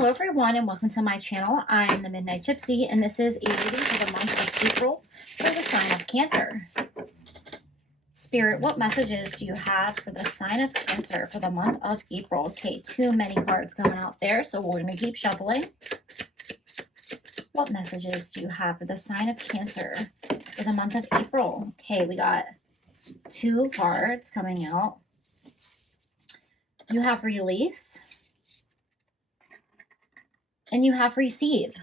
Hello everyone and welcome to my channel. I'm the Midnight Gypsy and this is a reading for the month of April for the sign of Cancer. Spirit, what messages do you have for the sign of Cancer for the month of April? Okay, too many cards going out there, so we're going to keep shuffling. What messages do you have for the sign of Cancer for the month of April? Okay, we got two cards coming out. You have release. And you have receive.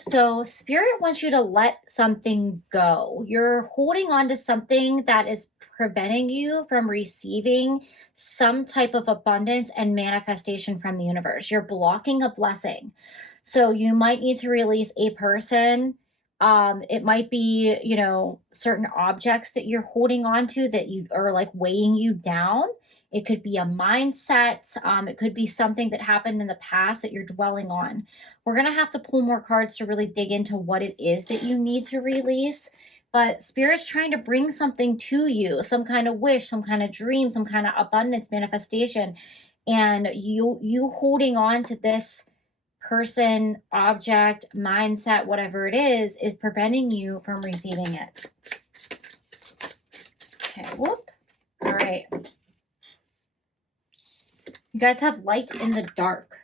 So Spirit wants you to let something go. You're holding on to something that is preventing you from receiving some type of abundance and manifestation from the universe. You're blocking a blessing. So you might need to release a person. It might be, certain objects that you're holding on to that you are like weighing you down. It could be a mindset. It could be something that happened in the past that you're dwelling on. We're going to have to pull more cards to really dig into what it is that you need to release. But Spirit's trying to bring something to you, some kind of wish, some kind of dream, some kind of abundance manifestation. And you holding on to this person, object, mindset, whatever it is preventing you from receiving it. Okay, whoop. All right. You guys have light in the dark.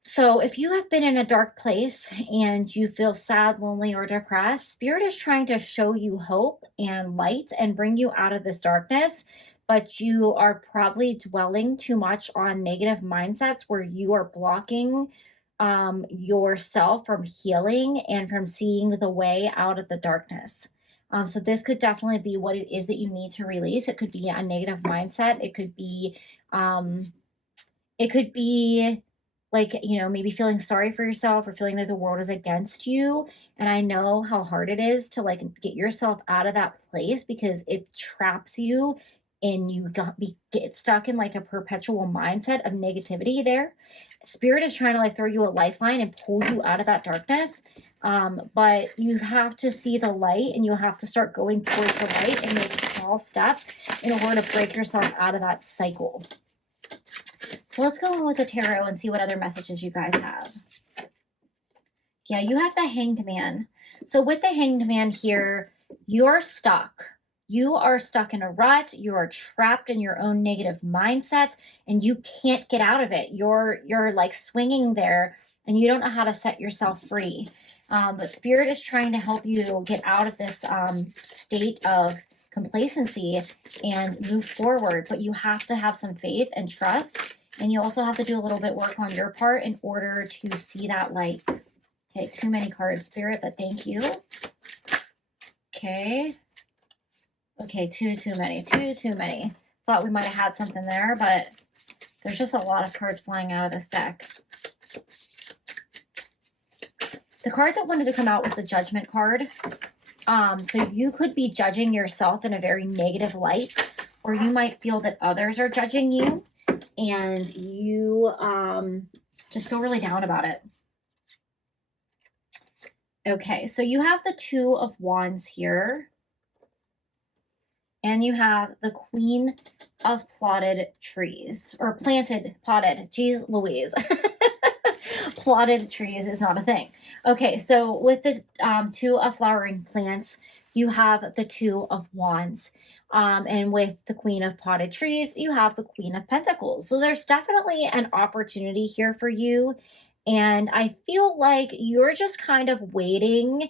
So if you have been in a dark place and you feel sad, lonely, or depressed, Spirit is trying to show you hope and light and bring you out of this darkness, but you are probably dwelling too much on negative mindsets where you are blocking yourself from healing and from seeing the way out of the darkness. So this could definitely be what it is that you need to release. It could be a negative mindset. It could be like, maybe feeling sorry for yourself or feeling like the world is against you. And I know how hard it is to like get yourself out of that place because it traps you and you get stuck in like a perpetual mindset of negativity there. Spirit is trying to like throw you a lifeline and pull you out of that darkness. But you have to see the light and you have to start going towards the light and make small steps in order to break yourself out of that cycle. So let's go on with the tarot and see what other messages you guys have. Yeah, you have the Hanged Man. So with the Hanged Man here, you're stuck. You are stuck in a rut. You are trapped in your own negative mindsets and you can't get out of it. You're like swinging there and you don't know how to set yourself free. But Spirit is trying to help you get out of this state of complacency and move forward. But you have to have some faith and trust. And you also have to do a little bit work on your part in order to see that light. Okay, too many cards, Spirit, but thank you. Okay. Okay, too many. Thought we might have had something there, but there's just a lot of cards flying out of this deck. The card that wanted to come out was the Judgment card. So you could be judging yourself in a very negative light, or you might feel that others are judging you and you just feel really down about it. Okay, so you have the Two of Wands here. And you have the Queen of Plotted Trees, or potted, geez Louise. Plotted trees is not a thing. Okay, so with the Two of Flowering Plants, you have the Two of Wands. And with the Queen of Potted Trees, you have the Queen of Pentacles. So there's definitely an opportunity here for you. And I feel like you're just kind of waiting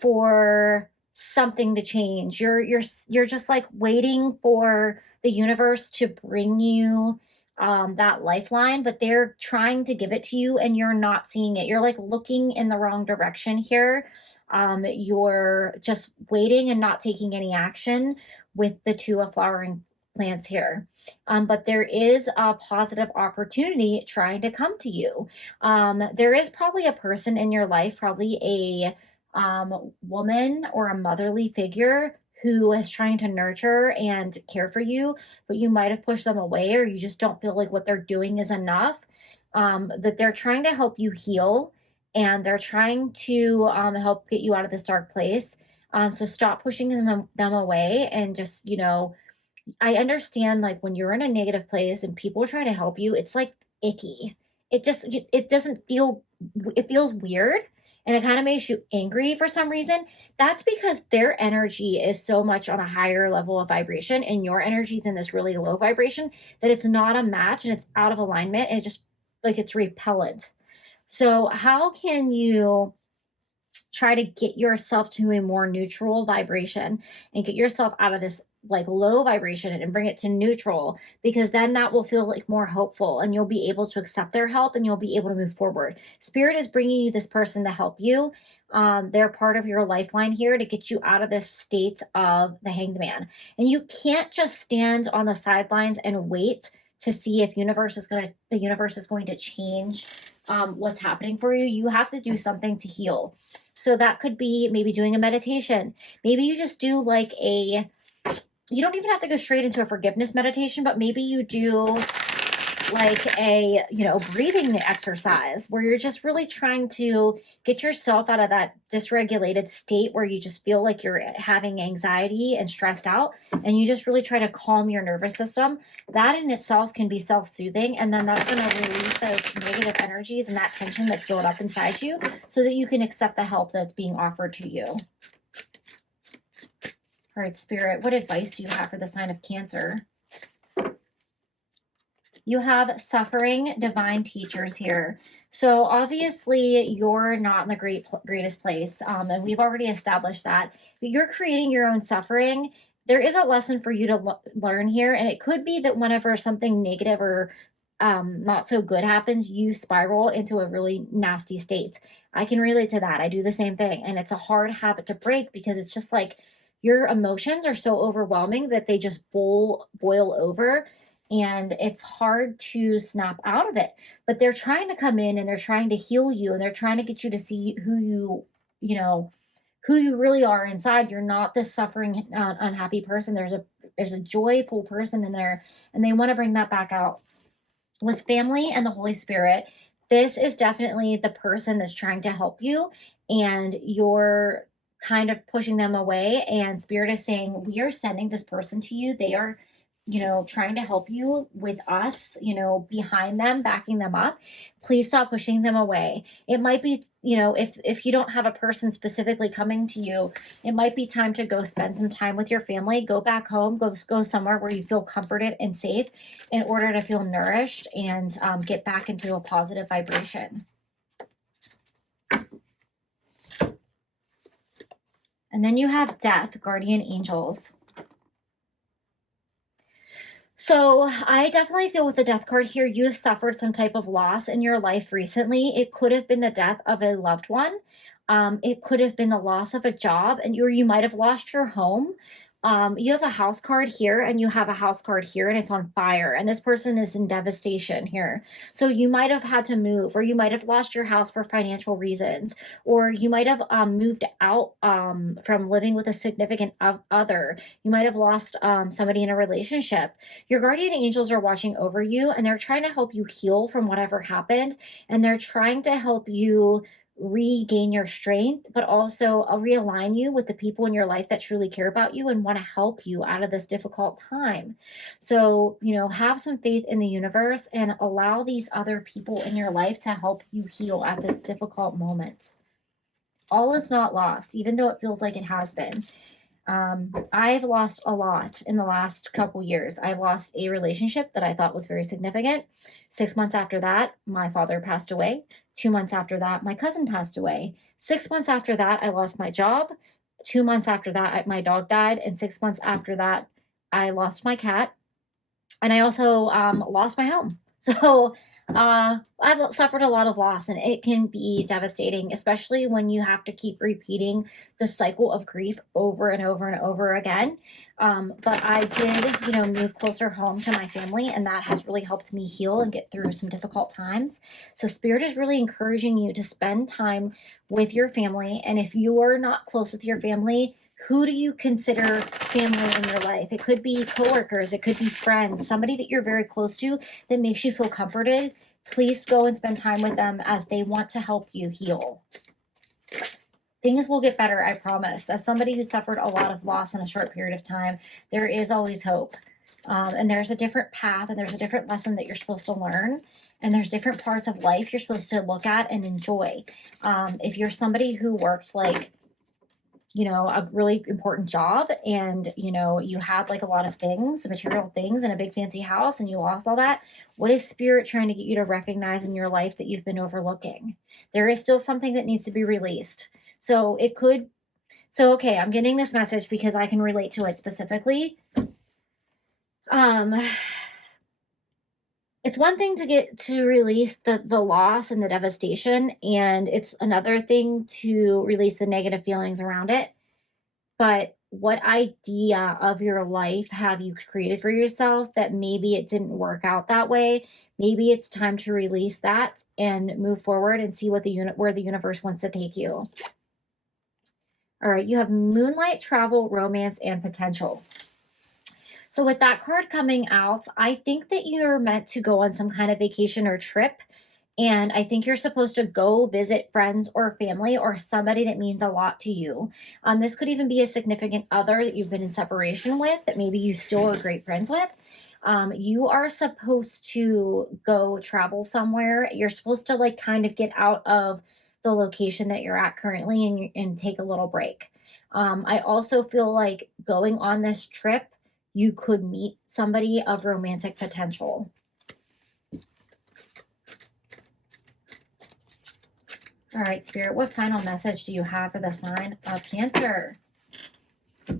for something to change. You're just like waiting for the universe to bring you that lifeline, but they're trying to give it to you and you're not seeing it. You're like looking in the wrong direction here. You're just waiting and not taking any action with the Two of Flowering Plants here. But there is a positive opportunity trying to come to you. There is probably a person in your life, probably a woman or a motherly figure who is trying to nurture and care for you, but you might have pushed them away or you just don't feel like what they're doing is enough, that they're trying to help you heal and they're trying to help get you out of this dark place. So stop pushing them away and just, I understand like when you're in a negative place and people are trying to help you, it's like icky. it doesn't feel, it feels weird, and it kind of makes you angry for some reason. That's because their energy is so much on a higher level of vibration, and your energy is in this really low vibration, that it's not a match and it's out of alignment, and it's just like it's repellent. So how can you try to get yourself to a more neutral vibration and get yourself out of this like low vibration and bring it to neutral? Because then that will feel like more hopeful, and you'll be able to accept their help, and you'll be able to move forward. Spirit is bringing you this person to help you. They're part of your lifeline here to get you out of this state of the Hanged Man. And you can't just stand on the sidelines and wait to see if the universe is going to change what's happening for you. You have to do something to heal. So that could be maybe doing a meditation. Maybe you just do like you don't even have to go straight into a forgiveness meditation, but maybe you do like a, breathing exercise where you're just really trying to get yourself out of that dysregulated state where you just feel like you're having anxiety and stressed out, and you just really try to calm your nervous system. That in itself can be self-soothing, and then that's going to release those negative energies and that tension that's built up inside you, so that you can accept the help that's being offered to you. All right, Spirit, what advice do you have for the sign of Cancer? You have suffering divine teachers here. So obviously you're not in the greatest place. And we've already established that. But you're creating your own suffering. There is a lesson for you to learn here. And it could be that whenever something negative or not so good happens, you spiral into a really nasty state. I can relate to that. I do the same thing. And it's a hard habit to break, because it's just like your emotions are so overwhelming that they just boil over. And it's hard to snap out of it. But they're trying to come in and they're trying to heal you, and they're trying to get you to see who you really are inside. You're not this suffering, unhappy person. There's a joyful person in there, and they want to bring that back out. With family and the Holy Spirit, this is definitely the person that's trying to help you, and you're kind of pushing them away. And Spirit is saying, we are sending this person to you. They are trying to help you with us, behind them, backing them up. Please stop pushing them away. It might be, if you don't have a person specifically coming to you, it might be time to go spend some time with your family. Go back home, go somewhere where you feel comforted and safe, in order to feel nourished and get back into a positive vibration. And then you have Death, guardian angels. So I definitely feel with the Death card here, you have suffered some type of loss in your life recently. It could have been the death of a loved one. It could have been the loss of a job, and you might have lost your home. You have a house card here, and you have a house card here, and it's on fire, and this person is in devastation here. So you might have had to move, or you might have lost your house for financial reasons, or you might have moved out from living with a significant other. You might have lost somebody in a relationship. Your guardian angels are watching over you, and they're trying to help you heal from whatever happened, and they're trying to help you regain your strength, but also realign you with the people in your life that truly care about you and want to help you out of this difficult time. So, have some faith in the universe and allow these other people in your life to help you heal at this difficult moment. All is not lost, even though it feels like it has been. I've lost a lot in the last couple years. I lost a relationship that I thought was very significant. 6 months after that, my father passed away. 2 months after that, my cousin passed away. 6 months after that, I lost my job. 2 months after that, my dog died. And 6 months after that, I lost my cat. And I also lost my home. So I've suffered a lot of loss, and it can be devastating, especially when you have to keep repeating the cycle of grief over and over and over again. But I did, move closer home to my family, and that has really helped me heal and get through some difficult times. So Spirit is really encouraging you to spend time with your family. And if you're not close with your family, who do you consider family in your life? It could be coworkers, it could be friends, somebody that you're very close to that makes you feel comforted. Please go and spend time with them, as they want to help you heal. Things will get better, I promise. As somebody who suffered a lot of loss in a short period of time, there is always hope. And there's a different path and there's a different lesson that you're supposed to learn. And there's different parts of life you're supposed to look at and enjoy. If you're somebody who works like, a really important job and, you had like a lot of things, material things and a big fancy house and you lost all that, what is spirit trying to get you to recognize in your life that you've been overlooking? There is still something that needs to be released. Okay, I'm getting this message because I can relate to it specifically. It's one thing to get to release the loss and the devastation, and it's another thing to release the negative feelings around it. But what idea of your life have you created for yourself that maybe it didn't work out that way? Maybe it's time to release that and move forward and see where the universe wants to take you. All right, you have moonlight, travel, romance, and potential. So with that card coming out, I think that you're meant to go on some kind of vacation or trip. And I think you're supposed to go visit friends or family or somebody that means a lot to you. This could even be a significant other that you've been in separation with that maybe you still are great friends with. You are supposed to go travel somewhere. You're supposed to like kind of get out of the location that you're at currently and take a little break. I also feel like going on this trip, you could meet somebody of romantic potential. All right, Spirit, what final message do you have for the sign of Cancer? All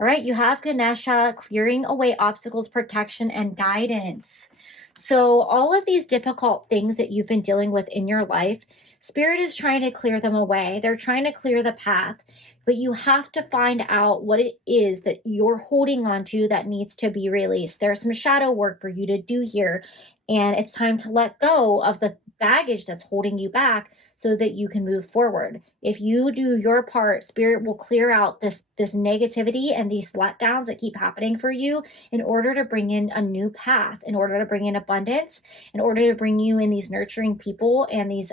right, you have Ganesha clearing away obstacles, protection, and guidance. So all of these difficult things that you've been dealing with in your life, Spirit is trying to clear them away. They're trying to clear the path, but you have to find out what it is that you're holding on to that needs to be released. There's some shadow work for you to do here, and it's time to let go of the baggage that's holding you back so that you can move forward. If you do your part, Spirit will clear out this negativity and these letdowns that keep happening for you in order to bring in a new path, in order to bring in abundance, in order to bring you in these nurturing people and these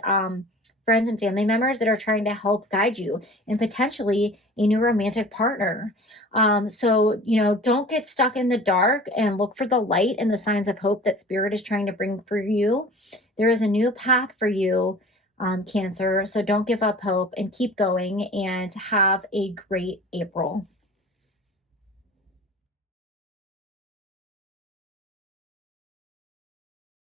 friends and family members that are trying to help guide you and potentially a new romantic partner. So, don't get stuck in the dark and look for the light and the signs of hope that Spirit is trying to bring for you. There is a new path for you, Cancer. So don't give up hope and keep going and have a great April.